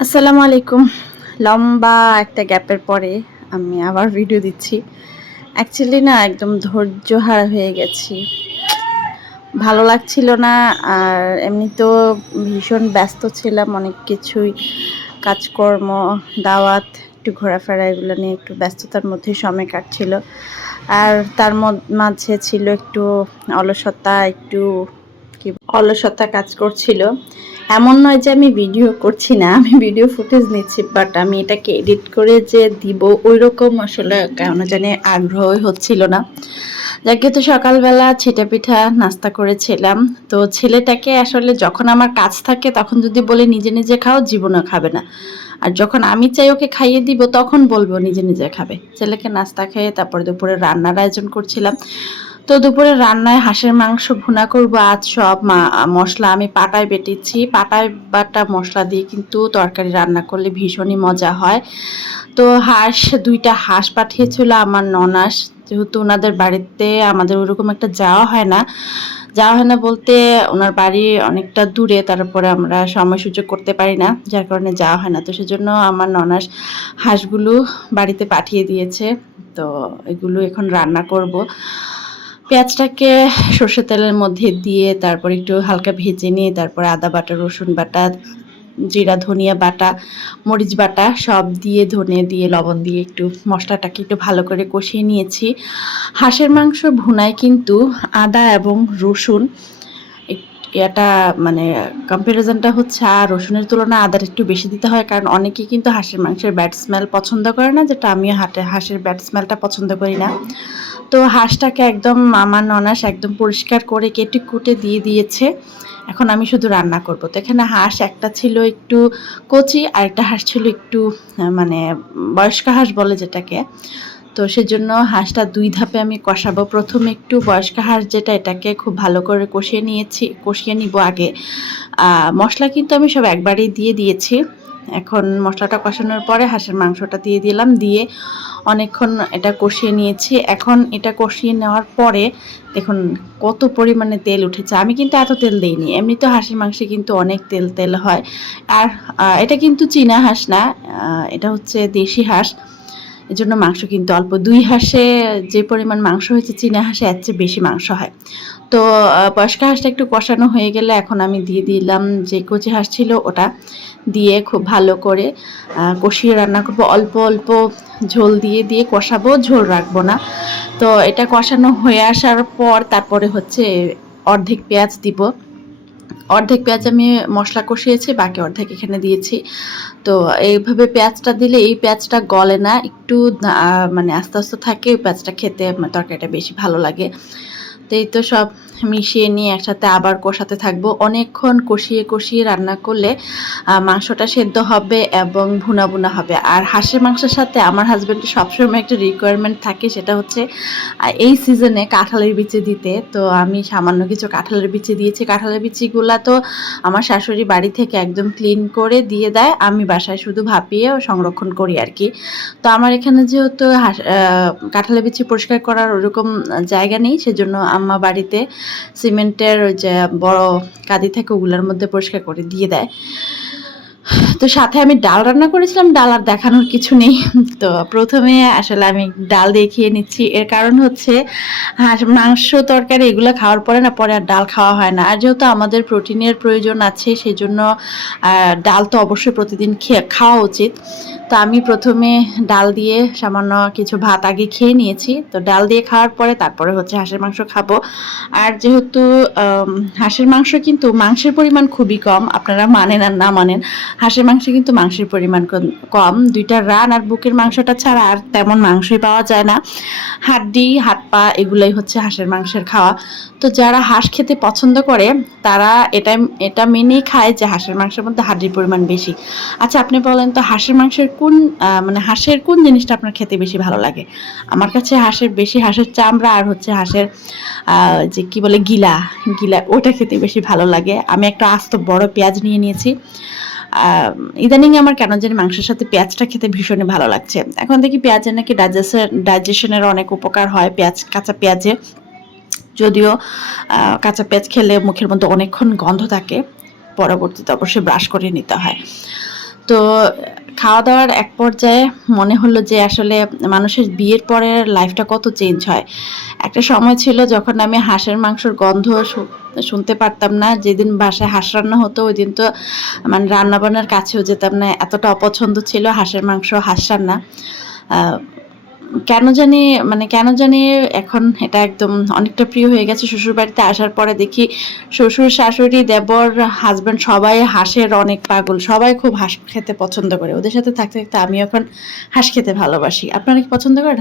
আসসালামু আলাইকুম। লম্বা একটা গ্যাপের পরে আমি আবার ভিডিও দিচ্ছি। অ্যাকচুয়ালি না একদম ধৈর্যহারা হয়ে গেছি। ভালো লাগছিল না। আর এমনিতেও ভীষণ ব্যস্ত ছিলাম অনেক কিছুই। কাজকর্ম, দাওয়াত, একটু ঘোরাফেরা এগুলো নিয়ে একটু ব্যস্ততার মধ্যে সময় কাটছিল। আর তার মাঝে ছিল একটু অলসতা, একটু কি অলসতা কাজ করছিল। এমন নয় যে আমি ভিডিও করছি না, আমি ভিডিও ফুটেজ নিচ্ছি, বাট আমি এটাকে এডিট করে যে দিব ওইরকম আসলে কেন জানি আগ্রহই হচ্ছিল না। যাকে তো সকালবেলা ছিটে পিঠা নাস্তা করেছিলাম। তো ছেলেটাকে আসলে যখন আমার কাজ থাকে তখন যদি বলে নিজে নিজে খাও, জীবনও খাবে না। আর যখন আমি চাই ওকে খাইয়ে দিব তখন বলবো নিজে নিজে খাবে। ছেলেকে নাস্তা খেয়ে তারপরে দুপুরে রান্নার আয়োজন করছিলাম। তো দুপুরে রান্নায় হাঁসের মাংস ভুনা করব। আজ সব মশলা আমি পাটায় বেটেছি। পাটায় বাটা মশলা দিয়ে কিন্তু তরকারি রান্না করলে ভীষণই মজা হয়। তো দুইটা হাঁস পাঠিয়েছিল আমার ননাস। যেহেতু ওনাদের বাড়িতে আমাদের ওরকম একটা যাওয়া হয় না বলতে ওনার বাড়ি অনেকটা দূরে, তারপরে আমরা সময় সুযোগ করতে পারি না, যার কারণে যাওয়া হয় না। তো সেজন্য আমার ননাস হাঁসগুলো বাড়িতে পাঠিয়ে দিয়েছে। তো এগুলো এখন রান্না করব। পেঁয়াজটাকে সর্ষের তেলের মধ্যে দিয়ে তারপর একটু হালকা ভেজে নিয়ে তারপর আদা বাটা, রসুন বাটা, জিরা ধনিয়া বাটা, মরিচ বাটা সব দিয়ে, ধনে দিয়ে, লবণ দিয়ে একটু মশলাটাকে একটু ভালো করে কষিয়ে নিয়েছি। হাঁসের মাংস ভুনায় কিন্তু আদা এবং রসুন এটা মানে কম্পারিজনটা হচ্ছে আর রসুনের তুলনায় আদার একটু বেশি দিতে হয়, কারণ অনেকেই কিন্তু হাঁসের মাংসের ব্যাড স্মেল পছন্দ করে না, যেটা আমিও হাঁসের ব্যাড স্মেলটা পছন্দ করি না। তো হাঁসটাকে একদম আমার ননাস একদম পরিষ্কার করে কেটে কুটে দিয়ে দিয়েছে। এখন আমি শুধু রান্না করব। তো এখানে হাঁস একটা ছিল একটু কচি, আর একটা হাঁস ছিল একটু মানে বয়স্ক হাঁস বলে যেটাকে। তো সেজন্য হাঁসটা দুই ধাপে আমি কষাবো। প্রথমে একটু বয়স্ক হাঁস যেটা, এটাকে খুব ভালো করে কষিয়ে নিব আগে। মশলা কিন্তু আমি সব একবারেই দিয়ে দিয়েছি। এখন মশলাটা কষানোর পরে হাঁসের মাংসটা দিয়ে দিলাম, দিয়ে অনেকক্ষণ এটা কষিয়ে নিয়েছি। এখন এটা কষিয়ে নেওয়ার পরে দেখুন কত পরিমাণে তেল উঠেছে। আমি কিন্তু এত তেল দিইনি, এমনি তো হাঁসের মাংসে কিন্তু অনেক তেল তেল হয়। আর এটা কিন্তু চীনা হাঁস না, এটা হচ্ছে দেশি হাঁস। এজন্য মাংস কিন্তু অল্প। দুই হাঁসে যে পরিমাণ মাংস হয়েছে, চীনা হাঁসে এর চেয়ে বেশি মাংস হয়। তো বয়স্ক হাঁসটা একটু কষানো হয়ে গেলে এখন আমি দিয়ে দিলাম যে কচি হাঁস ছিল ওটা, দিয়ে খুব ভালো করে কষিয়ে রান্না করব। অল্প অল্প ঝোল দিয়ে দিয়ে কষাবো, ঝোল রাখবো না। তো এটা কষানো হয়ে আসার পর তারপরে হচ্ছে অর্ধেক পেঁয়াজ দিব। অর্ধেক পেঁয়াজ আমি মশলা কষিয়েছি, বাকি অর্ধেক এখানে দিয়েছি। তো এইভাবে পেঁয়াজটা দিলে এই পেঁয়াজটা গলে না, একটু মানে আস্তে আস্তে থাকে, ওই পেঁয়াজটা খেতে তরকারিটা বেশি ভালো লাগে। তো এই তো সব মিশিয়ে নিয়ে একসাথে আবার কষাতে থাকবো। অনেকক্ষণ কষিয়ে কষিয়ে রান্না করলে মাংসটা সেদ্ধ হবে এবং ভুনা ভুনা হবে। আর হাঁসের মাংসের সাথে আমার হাজব্যান্ডের সবসময় একটা রিকোয়ারমেন্ট থাকে, সেটা হচ্ছে এই সিজনে কাঁঠালের বিচি দিতে। তো আমি সামান্য কিছু কাঁঠালের বিচি দিয়েছি। কাঁঠালের বিচিগুলা তো আমার শাশুড়ি বাড়ি থেকে একদম ক্লিন করে দিয়ে দেয়, আমি বাসায় শুধু ভাপিয়ে সংরক্ষণ করি আর কি। তো আমার এখানে যেহেতু কাঁঠালের বিচি পরিষ্কার করার ওরকম জায়গা নেই, সেজন্য আম্মা বাড়িতে সিমেন্টের ওই যে বড় কাঁদি থাকে, ওগুলোর মধ্যে পরিষ্কার করে দিয়ে দেয়। তো সাথে আমি ডাল রান্না করেছিলাম, ডাল আর দেখানোর কিছু নেই। তো প্রথমে আসলে আমি ডাল দেখিয়ে নিচ্ছি। এর কারণ হচ্ছে মাংস তরকারি এগুলো খাওয়ার পরে না, পরে আর ডাল খাওয়া হয় না। আর যেহেতু আমাদের প্রোটিনের প্রয়োজন আছে, সেই জন্য ডাল তো অবশ্যই প্রতিদিন খাওয়া উচিত। তো আমি প্রথমে ডাল দিয়ে সামান্য কিছু ভাত আগে খেয়ে নিয়েছি। তো ডাল দিয়ে খাওয়ার পরে তারপরে হচ্ছে হাঁসের মাংস খাবো। আর যেহেতু হাঁসের মাংস কিন্তু মাংসের পরিমাণ খুবই কম, আপনারা মানেন আর না মানেন, হাঁসের মাংসে কিন্তু মাংসের পরিমাণ কম। দুইটা রান আর বুকের মাংসটা ছাড়া আর তেমন মাংসই পাওয়া যায় না। হাড্ডি, হাত পা এগুলাই হচ্ছে হাঁসের মাংসের খাওয়া। তো যারা হাঁস খেতে পছন্দ করে তারা এটা মেনেই খায় যে হাঁসের মাংসের মধ্যে হাড্ডির পরিমাণ বেশি। আচ্ছা আপনি বলেন তো হাঁসের মাংসের মানে হাঁসের কোন জিনিসটা আপনার খেতে বেশি ভালো লাগে? আমার কাছে হাঁসের চামড়া আর হচ্ছে হাঁসের যে কি বলে গিলা, ওটা খেতে বেশি ভালো লাগে। আমি একটা আস্ত বড় পেঁয়াজ নিয়ে নিয়েছি। ইদানিং আমার কেন জানি মাংসের সাথে পেঁয়াজটা খেতে ভীষণই ভালো লাগছে। এখন দেখি পেঁয়াজের নাকি ডাইজেশনের অনেক উপকার হয় কাঁচা পেঁয়াজে। যদিও কাঁচা পেঁয়াজ খেলে মুখের মধ্যে অনেকক্ষণ গন্ধ থাকে, পরবর্তীতে অবশ্যই ব্রাশ করে নিতে হয়। তো খাওয়া দাওয়ার এক পর্যায়ে মনে হলো যে আসলে মানুষের বিয়ের পরের লাইফটা কত চেঞ্জ হয়। একটা সময় ছিল যখন আমি হাঁসের মাংসের গন্ধ শুনতে পারতাম না। যেদিন বাসায় হাঁস রান্না হতো ওই দিন তো মানে রান্নাবান্নার কাছেও যেতাম না। এতটা অপছন্দ ছিল হাঁসের মাংস, হাঁস রান্না। আ কেন জানি এখন এটা একদম অনেকটা প্রিয় হয়ে গেছে। শ্বশুরবাড়িতে আসার পরে দেখি শ্বশুর, শাশুড়ি, দেবর, হাসব্যান্ড সবাই হাঁসের অনেক পাগল। সবাই খুব হাঁস খেতে পছন্দ করে। ওদের সাথে থাকতে, থাকতে আমিও এখন হাঁস খেতে ভালোবাসি। আপনারা কি পছন্দ করেন?